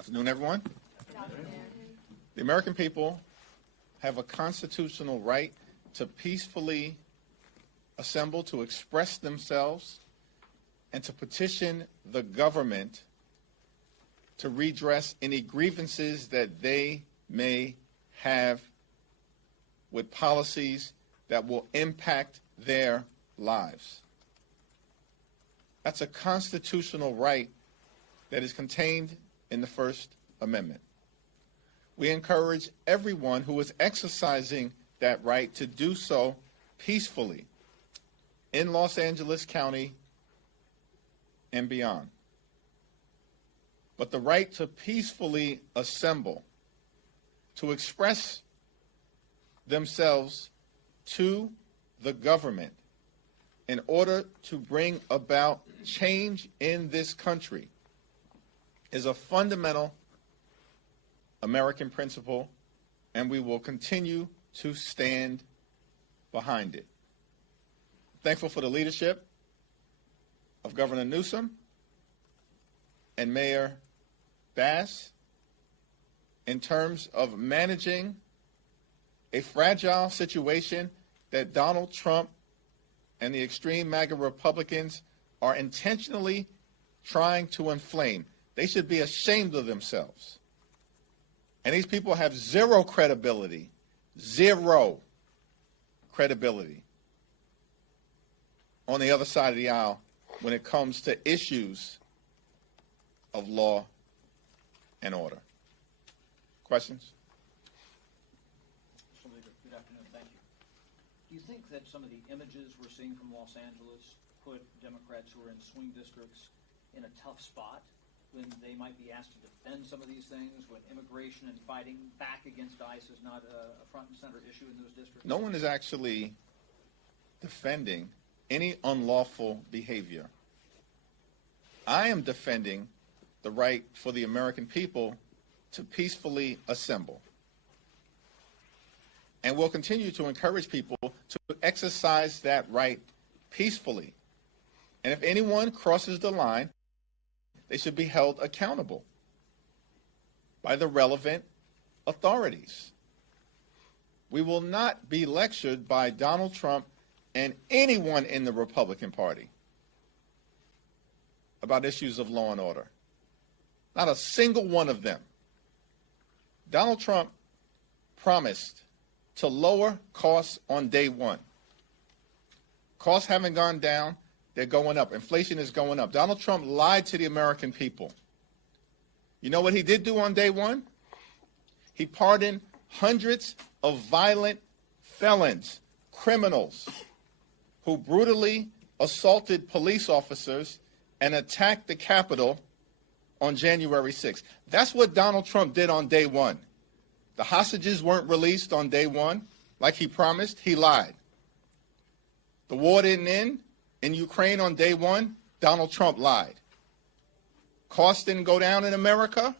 Afternoon, everyone. The American people have a constitutional right to peacefully assemble, to express themselves, and to petition the government to redress any grievances that they may have with policies that will impact their lives. That's a constitutional right that is contained in the First Amendment. We encourage everyone who is exercising that right to do so peacefully in Los Angeles County and beyond. But the right to peacefully assemble, to express themselves to the government in order to bring about change in this country is a fundamental American principle, and we will continue to stand behind it. Thankful for the leadership of Governor Newsom and Mayor Bass in terms of managing a fragile situation that Donald Trump and the extreme MAGA Republicans are intentionally trying to inflame. They should be ashamed of themselves. And these people have zero credibility on the other side of the aisle when it comes to issues of law and order. Questions? Good afternoon. Thank you. Do you think that some of the images we're seeing from Los Angeles put Democrats who are in swing districts in a tough spot when they might be asked to defend some of these things, when immigration and fighting back against ICE is not a front and center issue in those districts? No one is actually defending any unlawful behavior. I am defending the right for the American people to peacefully assemble. And we'll continue to encourage people to exercise that right peacefully. And if anyone crosses the line, they should be held accountable by the relevant authorities. We will not be lectured by Donald Trump and anyone in the Republican Party about issues of law and order. Not a single one of them. Donald Trump promised to lower costs on day one. Costs haven't gone down. They're going up. Inflation is going up. Donald Trump lied to the American people. You know what he did do on day one? He pardoned hundreds of violent felons, criminals, who brutally assaulted police officers and attacked the Capitol on January 6th. That's what Donald Trump did on day one. The hostages weren't released on day one like he promised. He lied. The war didn't end in Ukraine on day one. Donald Trump lied. Costs didn't go down in America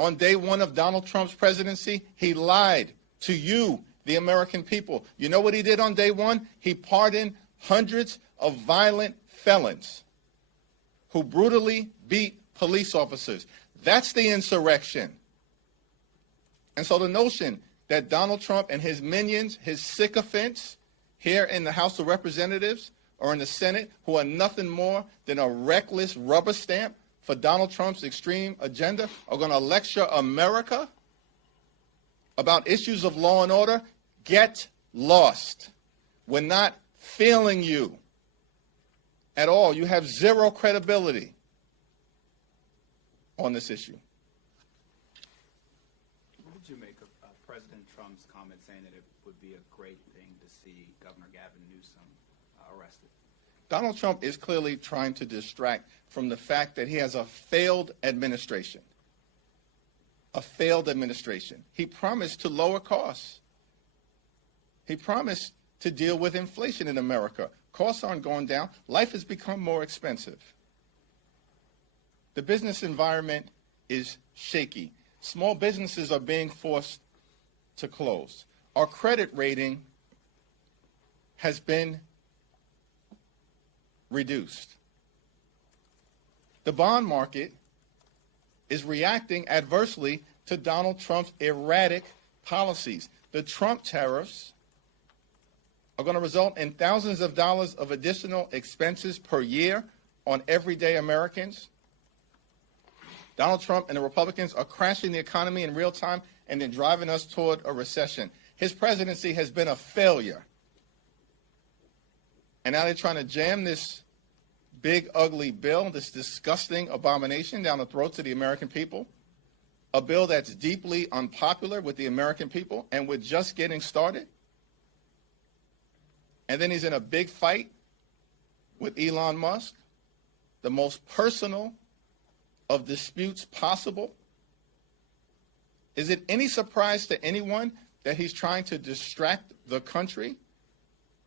on day one of Donald Trump's presidency. He lied to you, the American people. You know what he did on day one? He pardoned hundreds of violent felons who brutally beat police officers. That's the insurrection. And so the notion that Donald Trump and his minions, his sycophants here in the House of Representatives or in the Senate, who are nothing more than a reckless rubber stamp for Donald Trump's extreme agenda, are going to lecture America about issues of law and order, get lost. We're not feeling you at all. You have zero credibility on this issue. What did you make of President Trump's comment saying that it would be a great thing to see Governor Gavin Newsom arrested? Donald Trump is clearly trying to distract from the fact that he has a failed administration. A failed administration. He promised to lower costs. He promised to deal with inflation in America. Costs aren't going down. Life has become more expensive. The business environment is shaky. Small businesses are being forced to close. Our credit rating has been reduced. The bond market is reacting adversely to Donald Trump's erratic policies. The Trump tariffs are going to result in thousands of dollars of additional expenses per year on everyday Americans. Donald Trump and the Republicans are crashing the economy in real time and then driving us toward a recession. His presidency has been a failure. And now they're trying to jam this big, ugly bill, this disgusting abomination down the throats of the American people, a bill that's deeply unpopular with the American people, and we're just getting started. And then he's in a big fight with Elon Musk, the most personal of disputes possible. Is it any surprise to anyone that he's trying to distract the country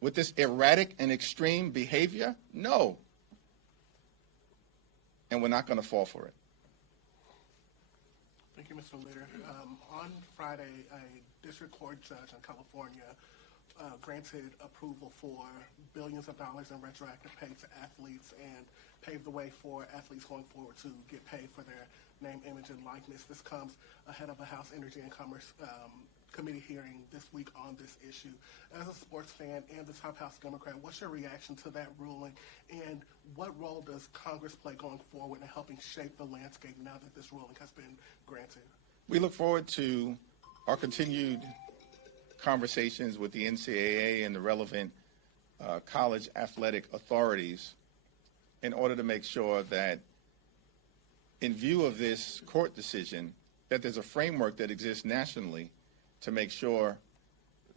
with this erratic and extreme behavior? No. And we're not going to fall for it. Thank you, Mr. Leader. On Friday, a district court judge in California granted approval for billions of dollars in retroactive pay to athletes and paved the way for athletes going forward to get paid for their name, image, and likeness. This comes ahead of a House Energy and Commerce Committee hearing this week on this issue. As a sports fan and the top House Democrat, what's your reaction to that ruling, and what role does Congress play going forward in helping shape the landscape now that this ruling has been granted? We look forward to our continued conversations with the NCAA and the relevant college athletic authorities in order to make sure that, in view of this court decision, that there's a framework that exists nationally to make sure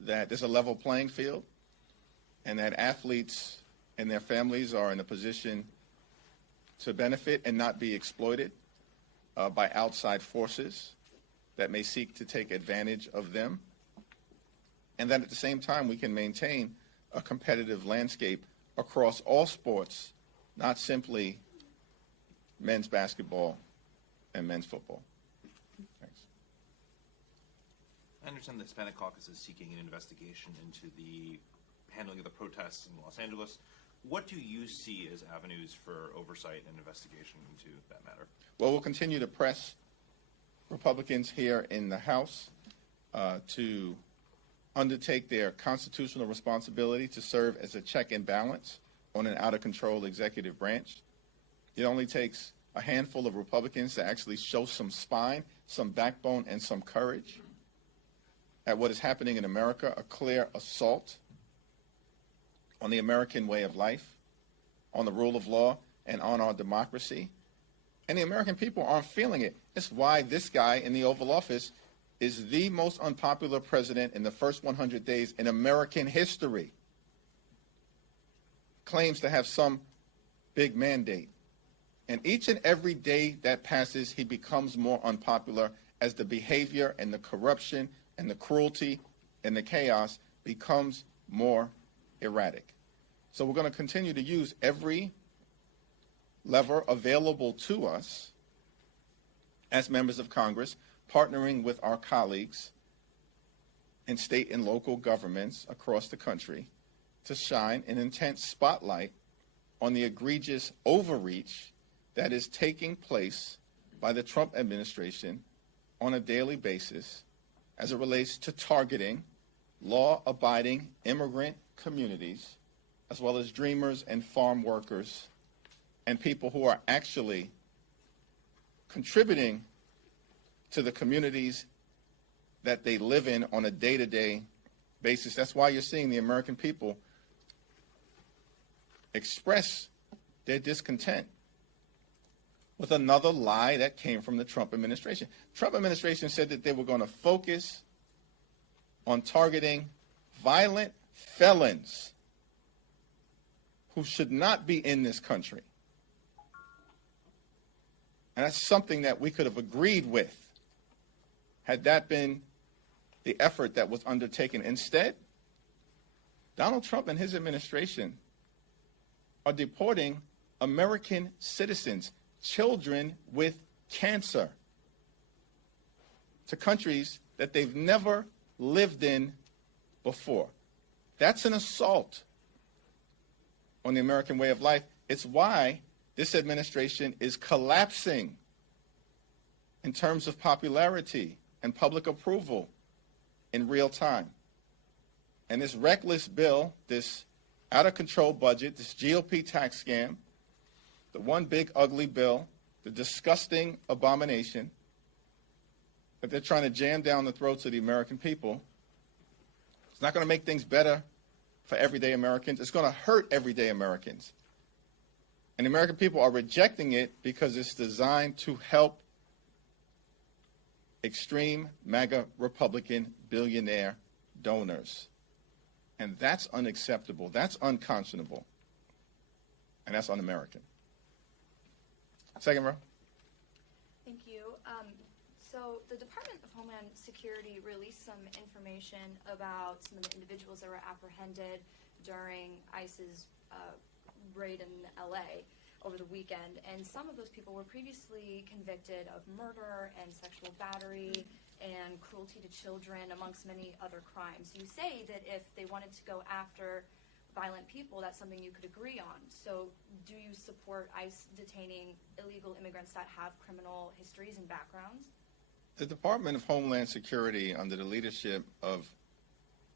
that there's a level playing field and that athletes and their families are in a position to benefit and not be exploited by outside forces that may seek to take advantage of them. And that at the same time we can maintain a competitive landscape across all sports, not simply men's basketball and men's football. Thanks. I understand the Hispanic Caucus is seeking an investigation into the handling of the protests in Los Angeles. What do you see as avenues for oversight and investigation into that matter? Well, we'll continue to press Republicans here in the House to undertake their constitutional responsibility to serve as a check and balance on an out-of-control executive branch. It only takes a handful of Republicans to actually show some spine, some backbone, and some courage at what is happening in America, a clear assault on the American way of life, on the rule of law, and on our democracy. And the American people aren't feeling it. It's why this guy in the Oval Office is the most unpopular president in the first 100 days in American history. Claims to have some big mandate. And each and every day that passes, he becomes more unpopular as the behavior and the corruption and the cruelty and the chaos becomes more erratic. So we're going to continue to use every lever available to us as members of Congress, partnering with our colleagues in state and local governments across the country to shine an intense spotlight on the egregious overreach that is taking place by the Trump administration on a daily basis as it relates to targeting law-abiding immigrant communities, as well as dreamers and farm workers and people who are actually contributing to the communities that they live in on a day-to-day basis. That's why you're seeing the American people express their discontent with another lie that came from the Trump administration. Trump administration said that they were going to focus on targeting violent felons who should not be in this country. And that's something that we could have agreed with had that been the effort that was undertaken. Instead, Donald Trump and his administration are deporting American citizens, children with cancer, to countries that they've never lived in before. That's an assault on the American way of life. It's why this administration is collapsing in terms of popularity and public approval in real time. And this reckless bill, this out-of-control budget, this GOP tax scam, the one big ugly bill, the disgusting abomination that they're trying to jam down the throats of the American people, it's not going to make things better for everyday Americans. It's going to hurt everyday Americans. And the American people are rejecting it because it's designed to help extreme MAGA Republican billionaire donors. And that's unacceptable. That's unconscionable. And that's un-American. Second row. Thank you. So the Department of Homeland Security released some information about some of the individuals that were apprehended during ICE's raid in LA over the weekend. And some of those people were previously convicted of murder and sexual battery and cruelty to children, amongst many other crimes. You say that if they wanted to go after violent people, that's something you could agree on. So do you support ICE detaining illegal immigrants that have criminal histories and backgrounds? The Department of Homeland Security, under the leadership of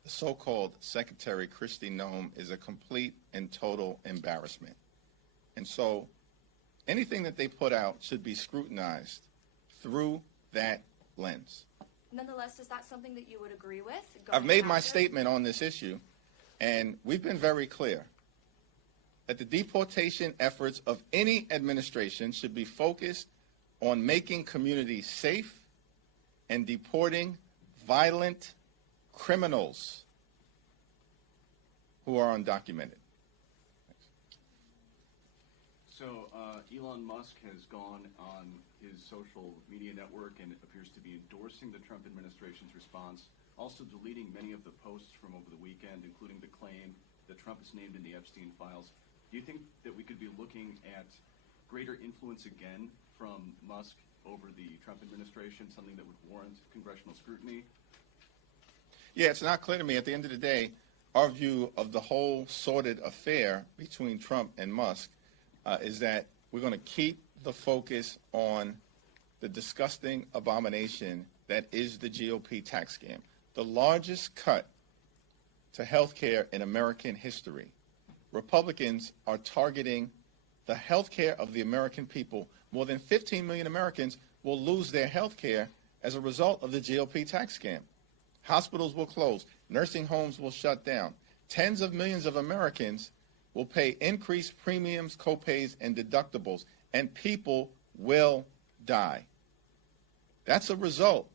the so-called Secretary Kristi Noem, is a complete and total embarrassment. And so anything that they put out should be scrutinized through that lens. Nonetheless, is that something that you would agree with? I've made my after? statement on this issue, and we've been very clear that the deportation efforts of any administration should be focused on making communities safe and deporting violent criminals who are undocumented. So Elon Musk has gone on his social media network and appears to be endorsing the Trump administration's response, also deleting many of the posts from over the weekend, including the claim that Trump is named in the Epstein files. Do you think that we could be looking at greater influence again from Musk over the Trump administration, something that would warrant congressional scrutiny? Yeah, it's not clear to me. At the end of the day, our view of the whole sordid affair between Trump and Musk is that we're going to keep the focus on the disgusting abomination that is the GOP tax scam, the largest cut to health care in American history. Republicans are targeting the health care of the American people. More than 15 million Americans will lose their health care as a result of the GOP tax scam. Hospitals will close. Nursing homes will shut down. Tens of millions of Americans will pay increased premiums, copays, and deductibles, and people will die. That's a result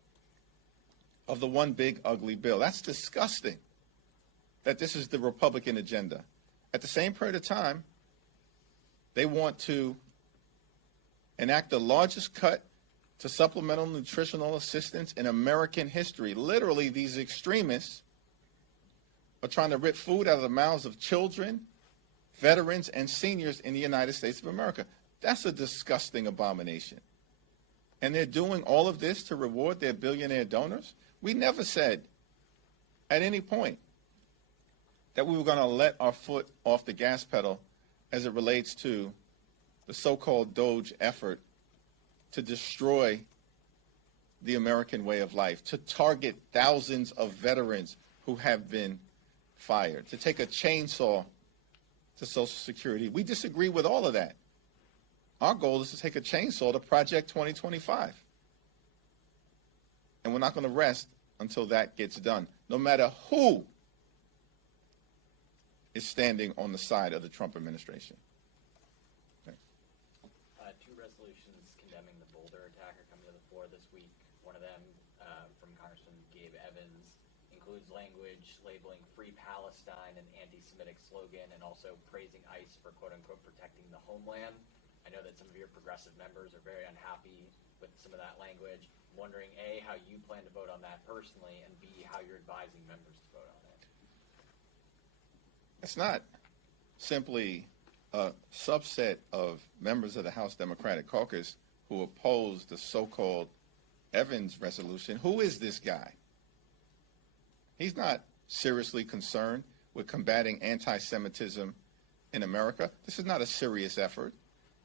of the one big ugly bill. That's disgusting that this is the Republican agenda. At the same period of time, they want to enact the largest cut to supplemental nutritional assistance in American history. Literally, these extremists are trying to rip food out of the mouths of children, veterans, and seniors in the United States of America. That's a disgusting abomination. And they're doing all of this to reward their billionaire donors? We never said at any point that we were going to let our foot off the gas pedal as it relates to the so-called Doge effort to destroy the American way of life, to target thousands of veterans who have been fired, to take a chainsaw to Social Security. We disagree with all of that. Our goal is to take a chainsaw to Project 2025. And we're not going to rest until that gets done, no matter who is standing on the side of the Trump administration. Two resolutions condemning the Boulder attack are coming to the floor this week. One of them, from Congressman Gabe Evans, includes language labeling Free Palestine an anti-Semitic slogan and also praising ICE for quote-unquote protecting the homeland. I know that some of your progressive members are very unhappy with some of that language. I'm wondering, A, how you plan to vote on that personally, and B, how you're advising members to vote on it. It's not simply a subset of members of the House Democratic Caucus who oppose the so-called Evans resolution. Who is this guy? He's not seriously concerned with combating anti-Semitism in America. This is not a serious effort.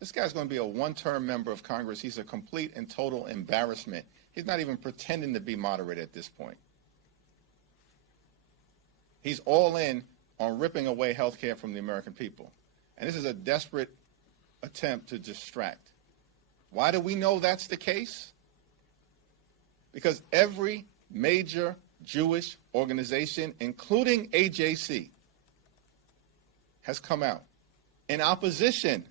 This guy's going to be a one-term member of Congress. He's a complete and total embarrassment. He's not even pretending to be moderate at this point. He's all in on ripping away health care from the American people. And this is a desperate attempt to distract. Why do we know that's the case? Because every major Jewish organization, including AJC, has come out in opposition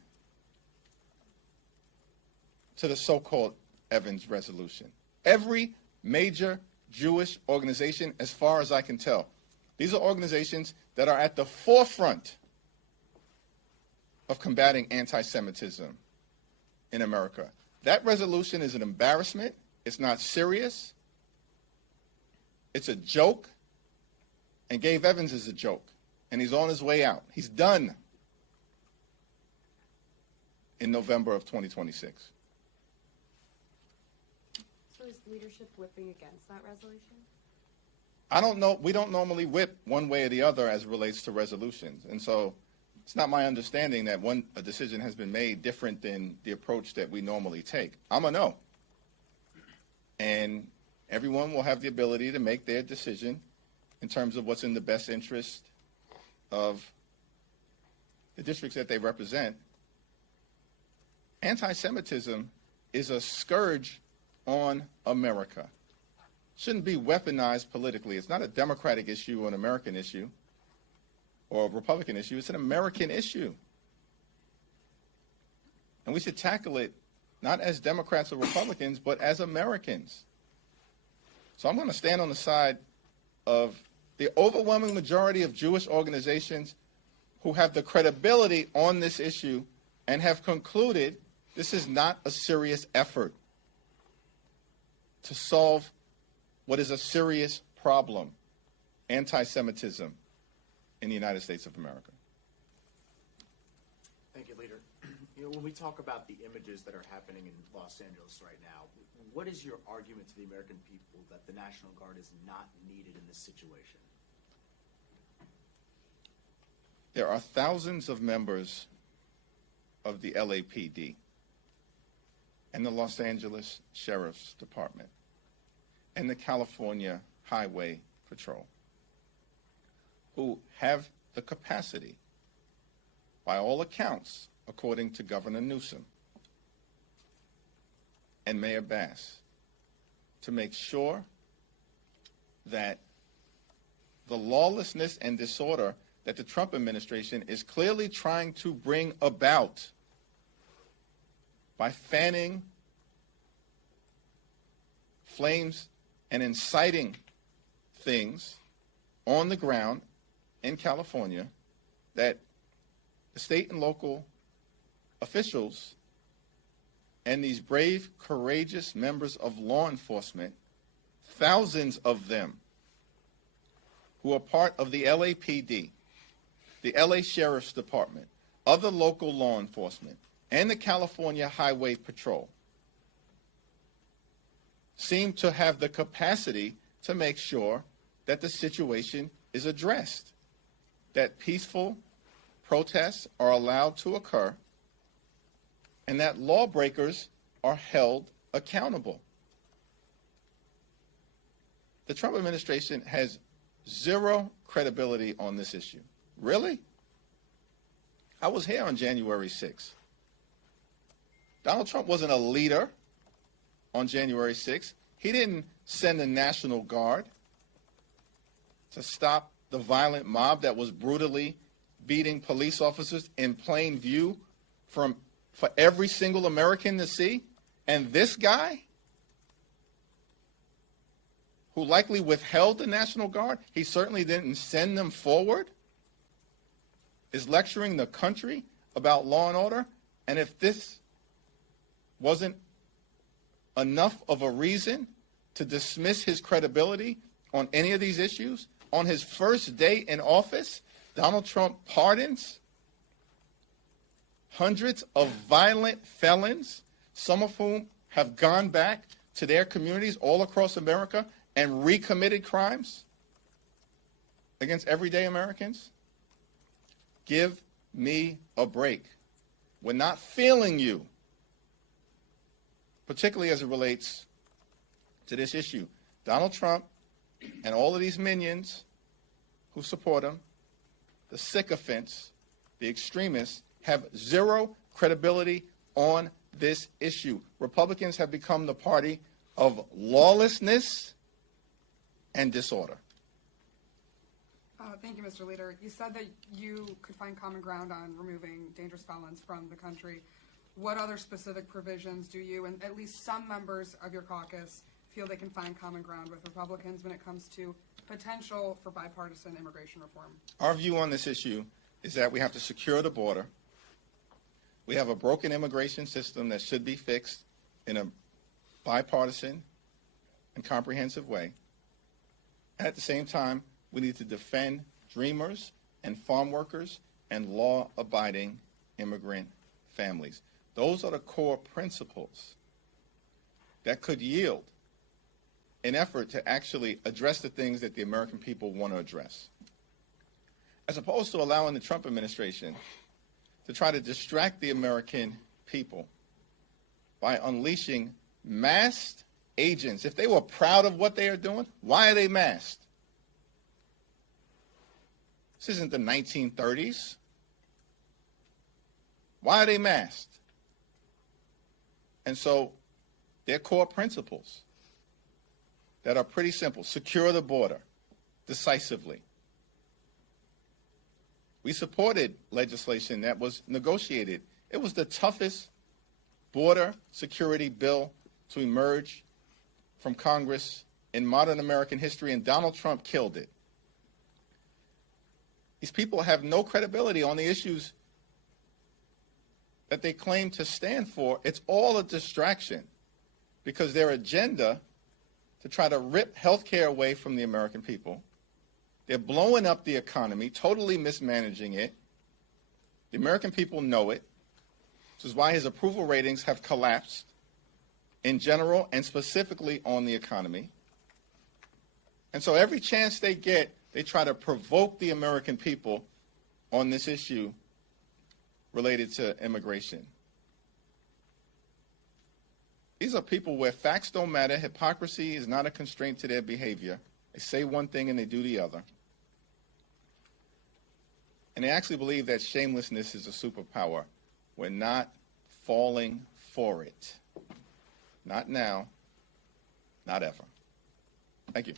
to the so-called Evans resolution. Every major Jewish organization, as far as I can tell. These are organizations that are at the forefront of combating anti-Semitism in America. That resolution is an embarrassment. It's not serious. It's a joke. And Gabe Evans is a joke. And he's on his way out. He's done in November of 2026. So is leadership whipping against that resolution? I don't know. We don't normally whip one way or the other as it relates to resolutions. And so it's not my understanding that a decision has been made different than the approach that we normally take. I'm a no. And everyone will have the ability to make their decision in terms of what's in the best interest of the districts that they represent. Anti-Semitism is a scourge on America. Shouldn't be weaponized politically. It's not a Democratic issue or an American issue or a Republican issue. It's an American issue. And we should tackle it not as Democrats or Republicans, but as Americans. So I'm going to stand on the side of the overwhelming majority of Jewish organizations who have the credibility on this issue and have concluded this is not a serious effort to solve what is a serious problem, anti-Semitism in the United States of America. Thank you, Leader. When we talk about the images that are happening in Los Angeles right now, what is your argument to the American people that the National Guard is not needed in this situation? There are thousands of members of the LAPD and the Los Angeles Sheriff's Department and the California Highway Patrol who have the capacity, by all accounts, according to Governor Newsom and Mayor Bass, to make sure that the lawlessness and disorder that the Trump administration is clearly trying to bring about by fanning flames and inciting things on the ground in California, that the state and local officials and these brave, courageous members of law enforcement, thousands of them who are part of the LAPD, the LA Sheriff's Department, other local law enforcement, and the California Highway Patrol, seem to have the capacity to make sure that the situation is addressed, that peaceful protests are allowed to occur, and that lawbreakers are held accountable. The Trump administration has zero credibility on this issue. Really? I was here on January 6th. Donald Trump wasn't a leader on January 6th. He didn't send the National Guard to stop the violent mob that was brutally beating police officers in plain view for every single American to see. And this guy, who likely withheld the National Guard, he certainly didn't send them forward, is lecturing the country about law and order. And if this wasn't enough of a reason to dismiss his credibility on any of these issues, on his first day in office, Donald Trump pardons hundreds of violent felons, some of whom have gone back to their communities all across America and recommitted crimes against everyday Americans. Give me a break. We're not feeling you, particularly as it relates to this issue. Donald Trump and all of these minions who support him, the sycophants, the extremists, have zero credibility on this issue. Republicans have become the party of lawlessness and disorder. Thank you, Mr. Leader. You said that you could find common ground on removing dangerous felons from the country. What other specific provisions do you and at least some members of your caucus feel they can find common ground with Republicans when it comes to potential for bipartisan immigration reform? Our view on this issue is that we have to secure the border. We have a broken immigration system that should be fixed in a bipartisan and comprehensive way. At the same time, we need to defend dreamers and farm workers and law-abiding immigrant families. Those are the core principles that could yield an effort to actually address the things that the American people want to address, as opposed to allowing the Trump administration to try to distract the American people by unleashing masked agents. If they were proud of what they are doing, why are they masked? This isn't the 1930s. Why are they masked? And so their core principles that are pretty simple: secure the border decisively. We supported legislation that was negotiated. It was the toughest border security bill to emerge from Congress in modern American history, and Donald Trump killed it. These people have no credibility on the issues that they claim to stand for. It's all a distraction, because their agenda to try to rip health care away from the American people. They're blowing up the economy, totally mismanaging it. The American people know it. This is why his approval ratings have collapsed in general and specifically on the economy. And so every chance they get, they try to provoke the American people on this issue related to immigration. These are people where facts don't matter. Hypocrisy is not a constraint to their behavior. They say one thing and they do the other. And they actually believe that shamelessness is a superpower. We're not falling for it. Not now, not ever. Thank you.